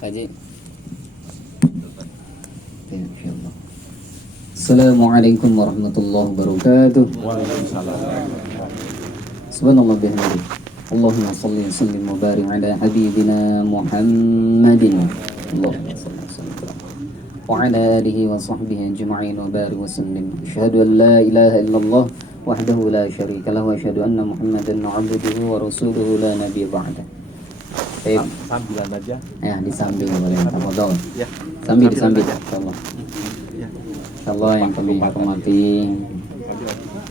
Haji. Insyaallah. Assalamualaikum warahmatullahi wabarakatuh. Waalaikumsalam. Subhanallah bihamdihi. Allahumma shalli wa sallim wa barik ala habibina Muhammadin. Allahumma shalli wa sallim wa ala alihi wa sahbihi ajma'in wa barik wa sallim. Asyhadu an la ilaha illallah wahdahu la syarika lahu wa asyhadu anna Muhammadan 'abduhu wa rasuluhu la nabiyya ba'da. Baik, Sambilan aja. ya disambil oleh Ramadan. Ya. Sambil aja. insyaallah. Ya. Insyaallah yang kami hormati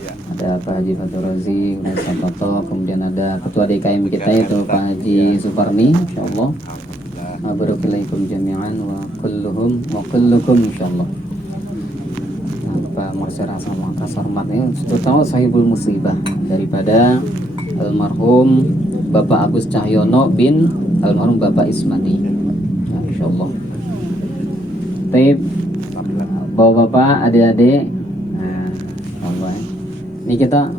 Ya. ada Pak Haji Fathur Razi, Ustaz Toto, kemudian ada Ketua DKM kita yaitu Pak Haji Suparni, insyaallah. Alhamdulillah. Barakalaikum jami'an wa kullukum insyaallah. Pak masyarakat sama kasarmatnya terutama sahibul musibah daripada almarhum Bapak Agus Cahyono bin almarhum Bapak Ismadi. Nah, insyaallah. Baik, Bapak-bapak, adik-adik. Nah, Allah. Ini kita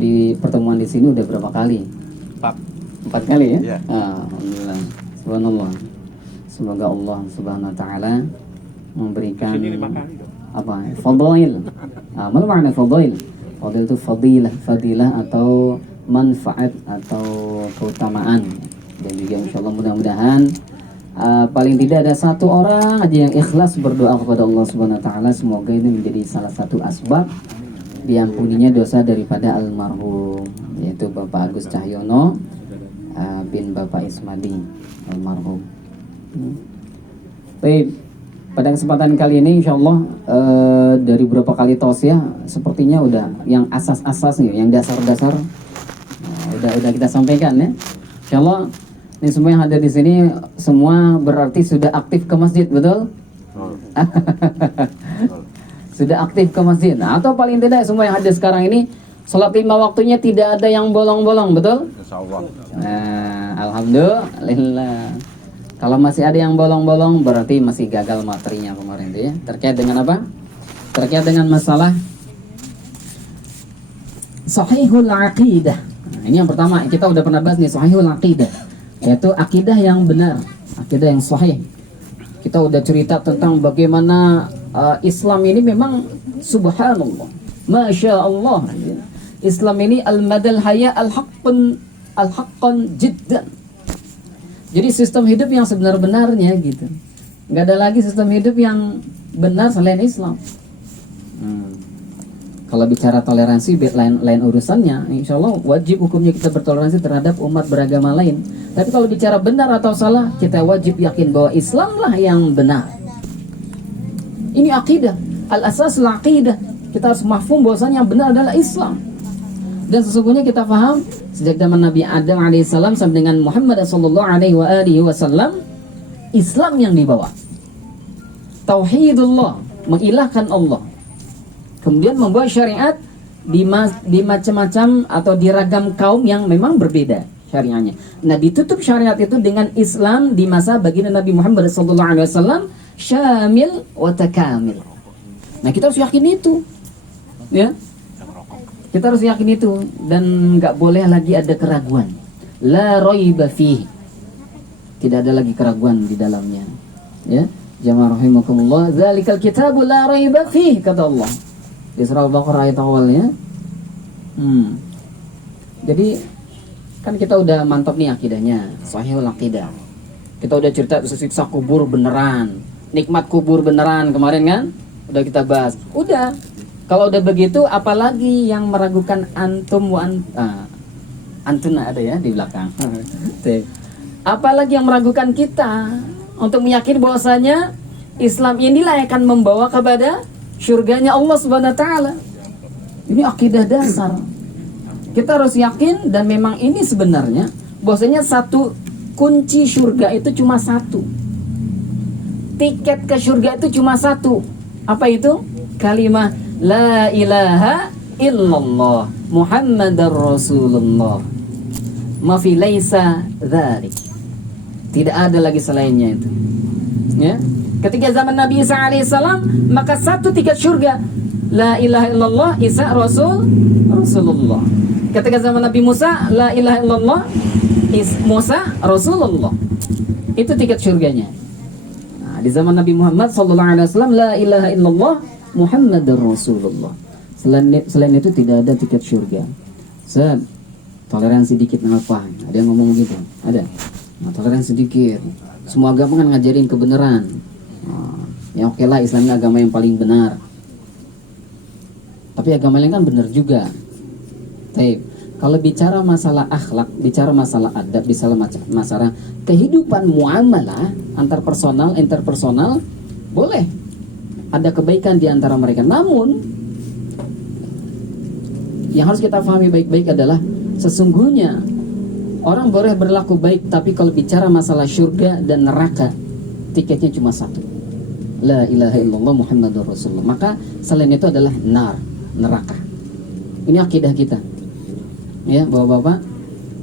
di pertemuan di sini udah berapa kali? 4 kali ya? Iya. Alhamdulillah. Subhanallah. Semoga Allah Subhanahu wa taala memberikan Sini 5 kali dong. apa? Fadail. Mana makna fadail? Fadail itu fadilah atau manfaat atau keutamaan. Dan juga insyaallah mudah-mudahan paling tidak ada satu orang aja yang ikhlas berdoa kepada Allah Subhanahu wa taala, semoga ini menjadi salah satu asbab diampuninya dosa daripada almarhum, yaitu Bapak Agus Cahyono bin Bapak Ismadi almarhum. Baik, pada kesempatan kali ini insyaallah dari beberapa kali tausiah sepertinya udah yang asas-asas nih, yang dasar-dasar udah kita sampaikan ya. Insyaallah ini semua yang hadir di sini semua berarti sudah aktif ke masjid, betul? Sudah aktif ke masjid. Nah, atau paling tidak semua yang hadir sekarang ini salat 5 waktunya tidak ada yang bolong-bolong, betul? Insyaallah. Nah, alhamdulillah. Kalau masih ada yang bolong-bolong berarti masih gagal materinya kemarin itu ya. Terkait dengan apa? Terkait dengan masalah sahihul aqidah. Nah, ini yang pertama kita udah pernah bahas nih, sahihul aqidah, yaitu akidah yang benar, akidah yang sahih. Kita udah cerita tentang bagaimana Islam ini memang subhanallah, masya Allah. Islam ini al-madal haya al-haqqan jiddan. Jadi sistem hidup yang sebenar-benarnya gitu. Nggak ada lagi sistem hidup yang benar selain Islam. Kalau bicara toleransi lain urusannya, insya Allah wajib hukumnya kita bertoleransi terhadap umat beragama lain. Tapi kalau bicara benar atau salah, kita wajib yakin bahwa Islamlah yang benar. Ini akidah, al-asasul aqidah. Kita harus mahfum bahwasanya yang benar adalah Islam. Dan sesungguhnya kita paham sejak zaman Nabi Adam alaihissalam sampai dengan Muhammad sallallahu alaihi wasallam, Islam yang dibawa. Tauhidullah, mengilahkan Allah. Kemudian membuat syariat di macam-macam atau di ragam kaum yang memang berbeda syariatnya. Nah, ditutup syariat itu dengan Islam di masa baginda Nabi Muhammad SAW, syamil wa takamil. Nah, kita harus yakin itu, ya. Kita harus yakin itu dan nggak boleh lagi ada keraguan. La raiba fihi. Tidak ada lagi keraguan di dalamnya. Ya, jamaah rahimakumullah. Zalikal kitabu la raiba fihi, kata Allah di surah Al-Baqarah ayat awalnya. Jadi kan kita udah mantap nih akidahnya, sahihul aqidah. Kita udah cerita siksa kubur beneran, nikmat kubur beneran kemarin kan? Udah kita bahas. Udah. Kalau udah begitu apalagi yang meragukan antum wa antuna ada ya di belakang. Apalagi yang meragukan kita untuk meyakini bahwasanya Islam inilah yang akan membawa kepada surganya Allah Subhanahu wa taala. Ini akidah dasar. Kita harus yakin dan memang ini sebenarnya bahwasanya satu kunci surga itu cuma satu. Tiket ke surga itu cuma satu. Apa itu? Kalimat la ilaha illallah Muhammadar Rasulullah. Ma fi laisa dzalik. Tidak ada lagi selainnya itu. Ya. Ketika zaman Nabi Isa alaihissalam, maka satu tiket surga, la ilaha illallah Isa Rasulullah. Ketika zaman Nabi Musa, la ilaha illallah, Musa Rasulullah. Itu tiket surganya. Nah, di zaman Nabi Muhammad sallallahu alaihi wasallam, la ilaha illallah Muhammadar Rasulullah. Selain itu tidak ada tiket surga. Toleransi sedikit apa? Ada yang ngomong gitu? Ada. Nah, toleransi sedikit. Semua agama kan ngajarin kebenaran. Nah, ya oke lah, Islam ini agama yang paling benar. Tapi agama lain kan benar juga. Baik. Kalau bicara masalah akhlak, bicara masalah adab, bicara masalah kehidupan muamalah antar personal, interpersonal, boleh ada kebaikan di antara mereka. Namun yang harus kita pahami baik-baik adalah sesungguhnya orang boleh berlaku baik, tapi kalau bicara masalah surga dan neraka, tiketnya cuma satu. La ilaha illallah Muhammadur Rasulullah. Maka selain itu adalah neraka. Ini akidah kita. Ya, Bapak-bapak.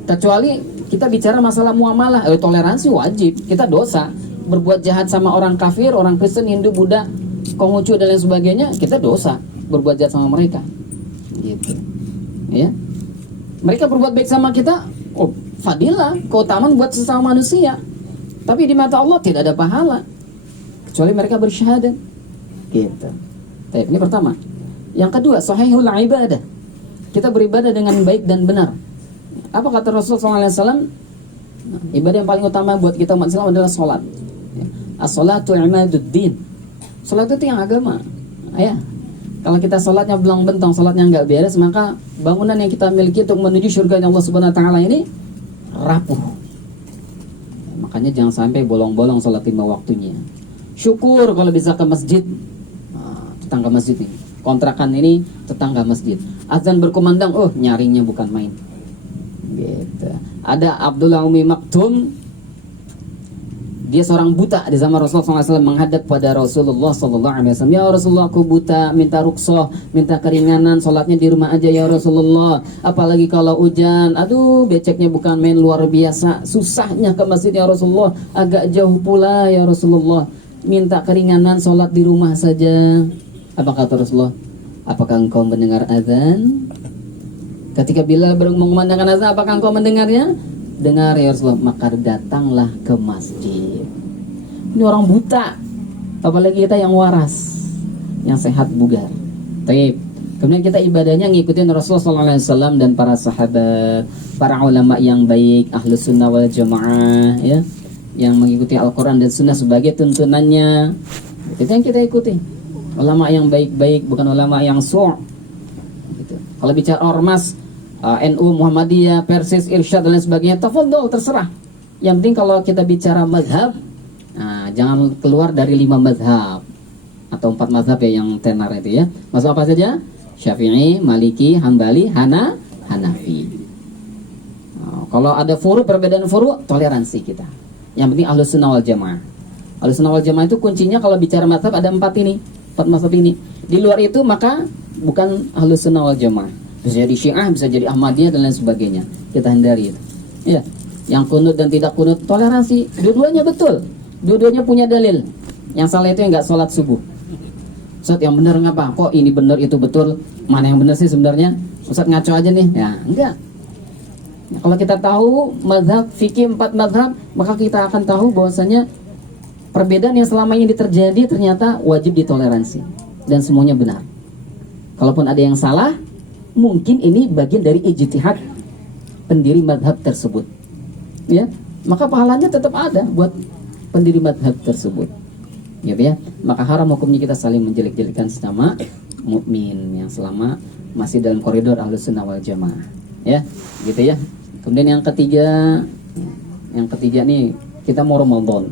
Kecuali kita bicara masalah muamalah, toleransi wajib. Kita dosa. Berbuat jahat sama orang kafir, orang Kristen, Hindu, Buddha, Konghucu dan lain sebagainya, kita dosa berbuat jahat sama mereka. Gitu. Ya. Mereka berbuat baik sama kita, fadilah, keutamaan buat sesama manusia. Tapi di mata Allah tidak ada pahala kecuali mereka bersyahadat. Gitu. Baik, ini pertama. Yang kedua, sahihul ibadah. Kita beribadah dengan baik dan benar. Apa kata Rasulullah SAW? Ibadah yang paling utama buat kita umat Islam adalah sholat. As-sholatu imaduddin. Sholat itu yang agama. Ya. Kalau kita sholatnya belang bentang, sholatnya nggak beres, maka bangunan yang kita miliki untuk menuju surga Allah Subhanahu Wa Taala ini rapuh. Makanya jangan sampai bolong-bolong sholat 5 waktunya. Syukur kalau bisa ke masjid. Tetangga masjid ini, kontrakan ini tetangga masjid. Azan berkumandang, nyaringnya bukan main. Gitu. Ada Abdullah Umi Maktum, dia seorang buta di zaman Rasulullah SAW, menghadap pada Rasulullah SAW. Ya Rasulullah, aku buta, minta rukhsah, minta keringanan, sholatnya di rumah aja ya Rasulullah. Apalagi kalau hujan, aduh beceknya bukan main, luar biasa, susahnya ke masjid ya Rasulullah, agak jauh pula ya Rasulullah. Minta keringanan, sholat di rumah saja. Apa kata Rasulullah? Apakah engkau mendengar azan? Ketika Bilal mengumandangkan azan, apakah engkau mendengarnya? Dengar ya Rasulullah. Maka datanglah ke masjid. Ini orang buta, apalagi kita yang waras, yang sehat bugar. Baik. Kemudian kita ibadahnya ngikutin Rasulullah SAW dan para sahabat, para ulama yang baik, ahlus sunnah wal jamaah, ya, yang mengikuti Al-Quran dan Sunnah sebagai tuntunannya. Itu yang kita ikuti. Ulama yang baik-baik, bukan ulama yang su'. Gitu. Kalau bicara ormas, NU, Muhammadiyah, Persis, Irsyad dan lain sebagainya, tafadhol, terserah. Yang penting kalau kita bicara mazhab, jangan keluar dari 5 mazhab atau 4 mazhab ya yang tenar itu ya. Mazhab apa saja? Syafi'i, Maliki, Hambali, Hanafi. Kalau ada perbedaan furu, toleransi kita. Yang penting Ahlus Sunnah wal Jamaah. Ahlus Sunnah wal Jamaah itu kuncinya kalau bicara mazhab ada 4 mazhab ini. Di luar itu maka bukan Ahlus Sunnah wal Jamaah. Bisa jadi Syiah, bisa jadi Ahmadiyah dan lain sebagainya. Kita hindari itu. Ya, yang kunut dan tidak kunut toleransi. Dua-duanya betul. Dua-duanya punya dalil. Yang salah itu yang nggak sholat subuh. Ustaz, yang benar ngapa? Kok ini benar itu betul? Mana yang benar sih sebenarnya? Ustaz ngaco aja nih. Ya, enggak. Nah, kalau kita tahu mazhab fikih 4 mazhab, maka kita akan tahu bahwasanya perbedaan yang selama ini terjadi ternyata wajib ditoleransi dan semuanya benar. Kalaupun ada yang salah, mungkin ini bagian dari ijtihad pendiri madhab tersebut, ya, maka pahalanya tetap ada buat pendiri madhab tersebut, gitu ya. Maka haram hukumnya kita saling menjelek-jelekan sesama mukmin yang selama masih dalam koridor Ahlus Sunnah wal Jamaah, ya, gitu ya. Kemudian yang ketiga nih, kita mau Ramadan.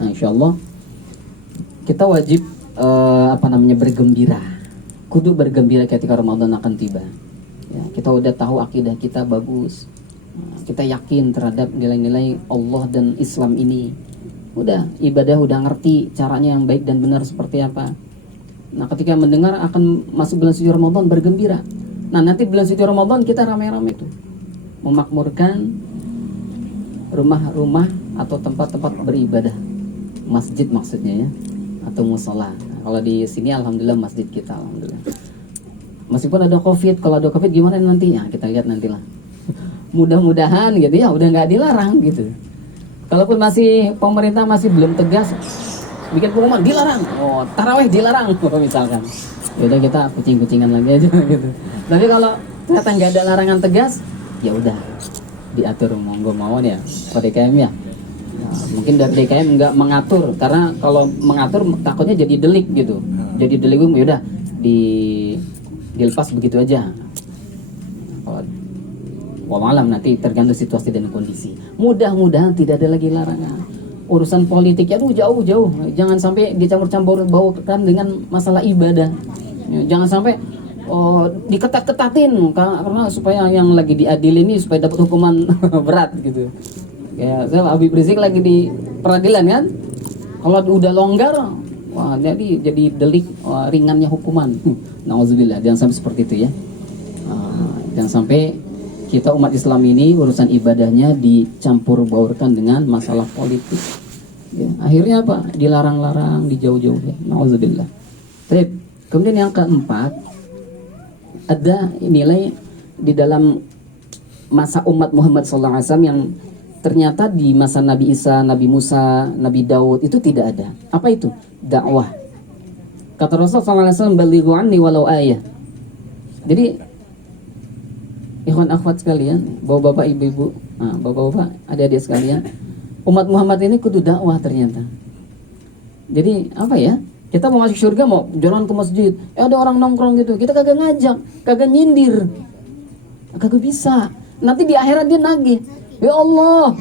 Nah, insyaallah kita wajib bergembira. Kudu bergembira ketika Ramadan akan tiba. Ya, kita udah tahu akidah kita bagus. Nah, kita yakin terhadap nilai-nilai Allah dan Islam ini. Udah ibadah, udah ngerti caranya yang baik dan benar seperti apa. Nah, ketika mendengar akan masuk bulan suci Ramadan, bergembira. Nah, nanti bulan suci Ramadan kita rame-rame tuh memakmurkan rumah-rumah atau tempat-tempat beribadah, masjid maksudnya ya, atau musola. Nah, kalau di sini alhamdulillah masjid kita alhamdulillah. Meskipun ada COVID, kalau ada COVID gimana nanti? Ya kita lihat nantilah. Mudah-mudahan gitu ya, udah nggak dilarang gitu. Kalaupun masih pemerintah masih belum tegas, bikin pengumuman dilarang, taraweh dilarang, misalkan. Ya udah kita kucing-kucingan lagi aja gitu. Tapi kalau ternyata nggak ada larangan tegas, ya udah diatur monggo mawon ya, DKM ya. Nah, mungkin dari DKM nggak mengatur, karena kalau mengatur takutnya jadi delik gitu. Jadi delik, ya udah dilepas begitu aja. Wallahualam, nanti tergantung situasi dan kondisi. Mudah-mudahan tidak ada lagi larangan. Urusan politik ya jauh-jauh. Jangan sampai dicampur-campur baukan dengan masalah ibadah. Jangan sampai diketat-ketatin karena supaya yang lagi diadil ini supaya dapat hukuman berat gitu. Ya, saya Habib Rizik lagi di peradilan kan. Kalau udah longgar, wah jadi delik ringannya hukuman. Nauzubillah, jangan sampai seperti itu ya. Jangan sampai kita umat Islam ini urusan ibadahnya dicampur baurkan dengan masalah politik. Ya, akhirnya apa? Dilarang-larang, dijauh-jauh ya. Nauzubillah. Baik. Kemudian yang keempat, ada nilai di dalam masa umat Muhammad SAW yang ternyata di masa Nabi Isa, Nabi Musa, Nabi Daud itu tidak ada. Apa itu? Dakwah. Kata Rasulullah SAW, "Balighu anni walau ayah." Jadi ikhwan akhwat sekalian, bapak-bapak, ibu-ibu, bapak-bapak, adik-adik sekalian, umat Muhammad ini kudu dakwah ternyata. Jadi apa ya? Kita mau masuk surga, mau jalan ke masjid, ada orang nongkrong gitu, kita kagak ngajak, kagak nyindir, kagak bisa. Nanti di akhirat dia nagih, ya Allah,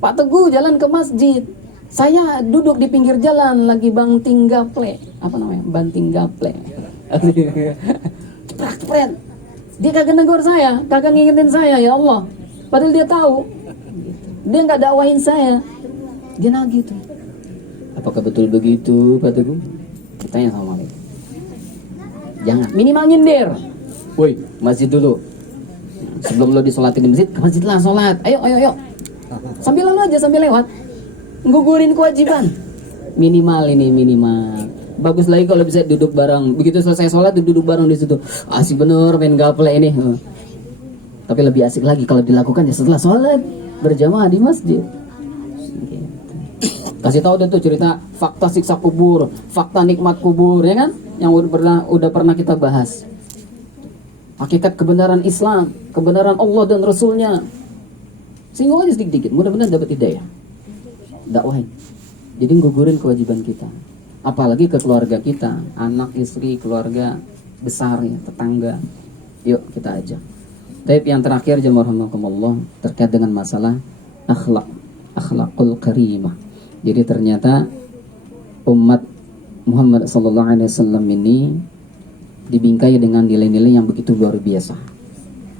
Pak Teguh jalan ke masjid, saya duduk di pinggir jalan lagi banting gaple, apa namanya, banting gaple, cepret. Dia kagak negur saya, kagak ngingetin saya, ya Allah. Padahal dia tahu, dia nggak dakwahin saya, dia nagih tuh. Apakah betul begitu, Pak Teguh? Tanya sama mereka. Jangan, minimal nyindir. Woi, masjid dulu. Sebelum lo disolatin di masjid, ke masjid lah sholat. Ayo. Sambil lalu aja, sambil lewat. Ngugurin kewajiban. Minimal. Bagus lagi kalau bisa duduk bareng. Begitu selesai sholat duduk bareng di situ. Asik bener main gaple ini. Tapi lebih asik lagi kalau dilakukan ya setelah sholat berjamaah di masjid. Kasih tahu deh tuh cerita fakta siksa kubur, fakta nikmat kubur, ya kan? Yang udah pernah kita bahas. Hakikat kebenaran Islam, kebenaran Allah dan Rasulnya. Singgung aja sedikit-sedikit, mudah-mudahan dapat hidayah. Dakwahin. Jadi gugurin kewajiban kita. Apalagi ke keluarga kita, anak, istri, keluarga besar ya, tetangga. Yuk kita ajak. Tapi yang terakhir jemaah rahimakumullah terkait dengan masalah akhlakul karimah. Jadi ternyata umat Muhammad SAW ini dibingkai dengan nilai-nilai yang begitu luar biasa.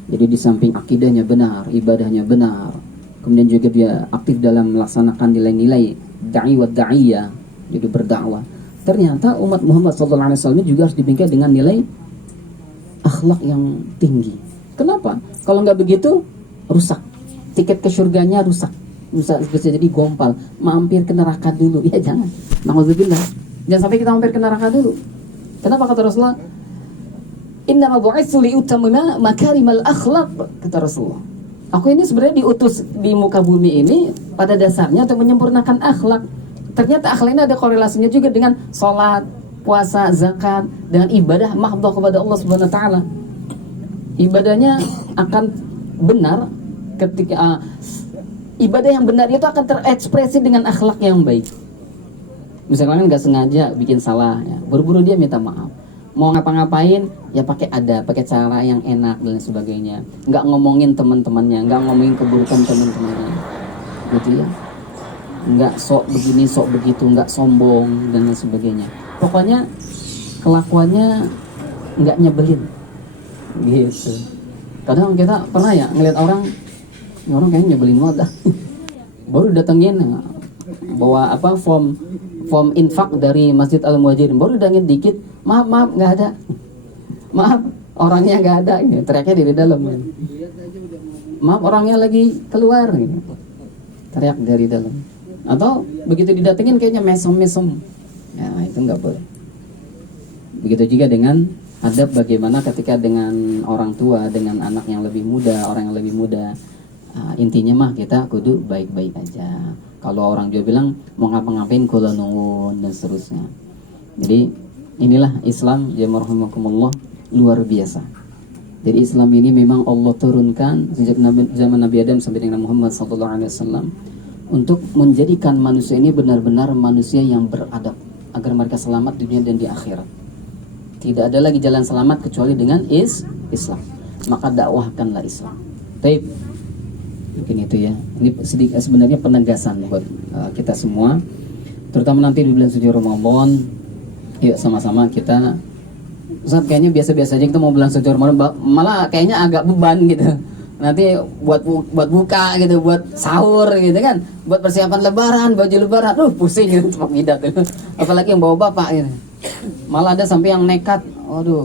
Jadi di samping akidahnya benar, ibadahnya benar, kemudian juga dia aktif dalam melaksanakan nilai-nilai da'iyah, jadi berdakwah. Ternyata umat Muhammad SAW juga harus dibingkai dengan nilai akhlak yang tinggi. Kenapa? Kalau nggak begitu, rusak. Tiket ke surganya rusak. Bisa jadi gompal, mampir ke neraka dulu. Ya jangan. Nauzubillah. Jangan sampai kita mampir ke neraka dulu. Kenapa kata Rasulullah? Innama bu'itsu li'utammima makarimal akhlaq, kata Rasulullah. Aku ini sebenarnya diutus di muka bumi ini pada dasarnya untuk menyempurnakan akhlak. Ternyata akhlak ini ada korelasinya juga dengan sholat, puasa, zakat, dengan ibadah mahdhah kepada Allah Subhanahu wa taala. Ibadahnya akan benar ketika ibadah yang benar itu akan terekspresi dengan akhlak yang baik. Misalkan nggak sengaja bikin salah, ya, buru-buru dia minta maaf. Mau ngapa-ngapain, ya pakai cara yang enak dan sebagainya. Nggak ngomongin teman-temannya, nggak ngomongin keburukan teman-temannya, gitu ya. Nggak sok begini, sok begitu, nggak sombong dan sebagainya. Pokoknya kelakuannya nggak nyebelin, gitu. Kadang kita pernah ya ngeliat orang kayaknya nyebelin banget dah. Baru datengin bawa form infak dari Masjid Al Muhajirin, baru datengin dikit, maaf nggak ada, maaf orangnya nggak ada, ini teriaknya dari dalam, maaf orangnya lagi keluar, gitu. Teriak dari dalam. Atau begitu didatengin kayaknya mesem, ya itu nggak boleh. Begitu juga dengan Adab bagaimana ketika dengan orang tua, dengan anak yang lebih muda, orang yang lebih muda. Intinya mah kita kudu baik-baik aja. Kalau orang Jawa bilang mau ngapa-ngapain kula nuwun dan seterusnya. Jadi inilah Islam ya rahimakumullah, luar biasa. Jadi Islam ini memang Allah turunkan sejak zaman Nabi Adam sampai dengan Muhammad SAW untuk menjadikan manusia ini benar-benar manusia yang beradab agar mereka selamat di dunia dan di akhirat. Tidak ada lagi jalan selamat kecuali dengan Islam. Maka dakwahkanlah Islam. Baik, mungkin itu ya. Ini sedikit sebenarnya penegasan buat kita semua, terutama nanti di bulan suci Ramadan. Yuk sama-sama kita. Ustaz, kayaknya biasa-biasa aja kita mau bulan suci Ramadan, malah kayaknya agak beban gitu. Nanti buat buka gitu, buat sahur gitu kan, buat persiapan lebaran, baju lebaran, pusing gitu tempat bidat gitu. Apalagi yang bawa bapak gitu. Malah ada sampai yang nekat,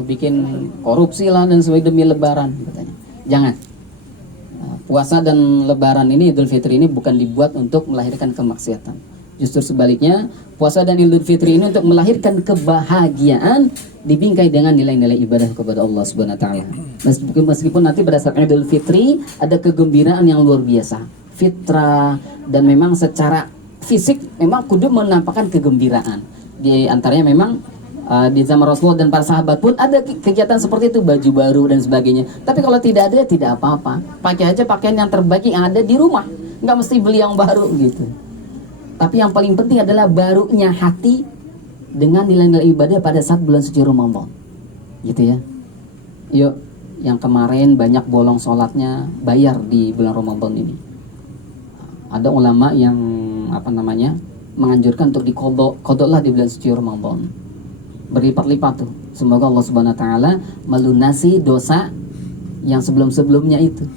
bikin korupsi lah dan sebagainya demi lebaran katanya. Jangan. Puasa dan lebaran ini, Idul Fitri ini bukan dibuat untuk melahirkan kemaksiatan. Justru sebaliknya, puasa dan Idul Fitri ini untuk melahirkan kebahagiaan, dibingkai dengan nilai-nilai ibadah kepada Allah Subhanahu wa taala. Meskipun nanti pada saat Idul Fitri ada kegembiraan yang luar biasa, fitrah, dan memang secara fisik memang kudu menampakkan kegembiraan. Di antaranya memang di zaman Rasulullah dan para sahabat pun ada kegiatan seperti itu, baju baru dan sebagainya. Tapi kalau tidak ada, tidak apa-apa. Pakai aja pakaian yang terbaik yang ada di rumah, nggak mesti beli yang baru gitu. Tapi yang paling penting adalah barunya hati dengan nilai-nilai ibadah pada saat bulan suci Ramadan. Gitu ya. Yuk, yang kemarin banyak bolong sholatnya, bayar di bulan Ramadan ini. Ada ulama yang menganjurkan untuk dikodoklah di bulan suci Ramadan. Berlipat-lipat tuh. Semoga Allah Subhanahu wa taala melunasi dosa yang sebelum-sebelumnya itu.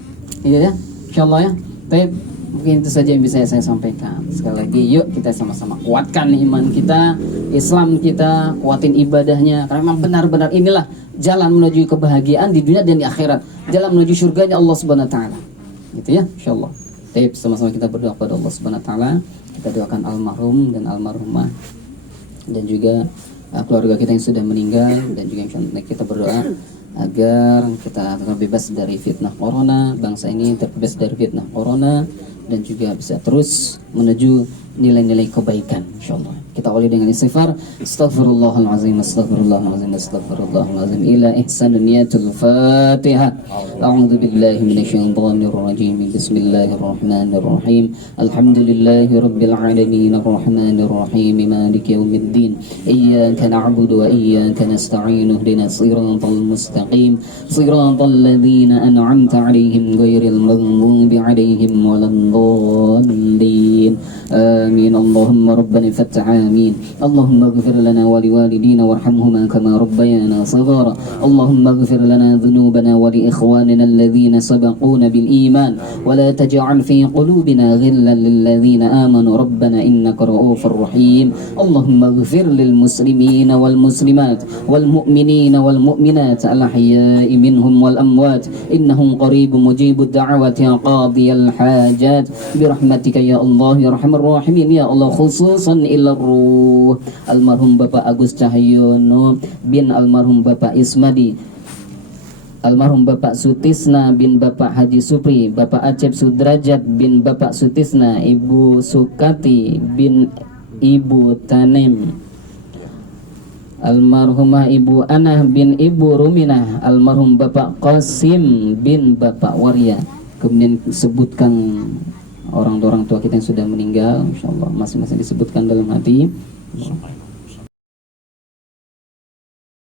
Iya ya. Insyaallah ya. Baik. Mungkin itu saja yang bisa saya sampaikan. Sekali lagi, yuk kita sama-sama kuatkan iman kita, Islam kita, kuatin ibadahnya. Karena memang benar-benar inilah jalan menuju kebahagiaan di dunia dan di akhirat. Jalan menuju surganya Allah Subhanahu wa taala. Gitu ya, insyaallah. Baik, sama-sama kita berdoa kepada Allah Subhanahu wa taala. Kita doakan almarhum dan almarhumah dan juga keluarga kita yang sudah meninggal, dan juga kita berdoa agar kita terbebas dari fitnah corona, bangsa ini terbebas dari fitnah corona, dan juga bisa terus menuju nilai-nilai kebaikan insyaallah. Kita awali dengan istighfar. Astaghfirullahalazim, astaghfirullahalazim, astaghfirullahalazim. Ila ihsan niyatul Fatihah. A'udzu billahi minasyaitonir rajim. Bismillahirrahmanirrahim. Alhamdulillahirabbil alamin, arrahmanir rahim, maliki yaumiddin. Iyyaka na'budu wa iyyaka nasta'in. Ihdinas siratal mustaqim. Siratal ladzina an'amta 'alaihim ghairil maghdubi 'alaihim waladdallin. Amin. Allahumma rabbana fattah آمين. اللهم اغفر لنا ولوالدينا وارحمهما كما ربيانا صغارا. اللهم اغفر لنا ذنوبنا ولإخواننا الذين سبقونا بالإيمان ولا تجعل في قلوبنا غلا للذين آمنوا ربنا إنك رؤوف رحيم. اللهم اغفر للمسلمين والمسلمات والمؤمنين والمؤمنات الأحياء منهم والأموات إنهم قريب مجيب الدعوات يا قاضي الحاجات برحمتك يا الله يا أرحم الراحمين. يا الله خصوصا إلى almarhum Bapak Agus Cahyono bin almarhum Bapak Ismadi, almarhum Bapak Sutisna bin Bapak Haji Supri, Bapak Acep Sudrajat bin Bapak Sutisna, Ibu Sukati bin Ibu Tanem, almarhumah Ibu Anah bin Ibu Ruminah, almarhum Bapak Qasim bin Bapak Warya. Kemudian sebutkan orang tua kita yang sudah meninggal, insyaallah masing-masing disebutkan dalam hati.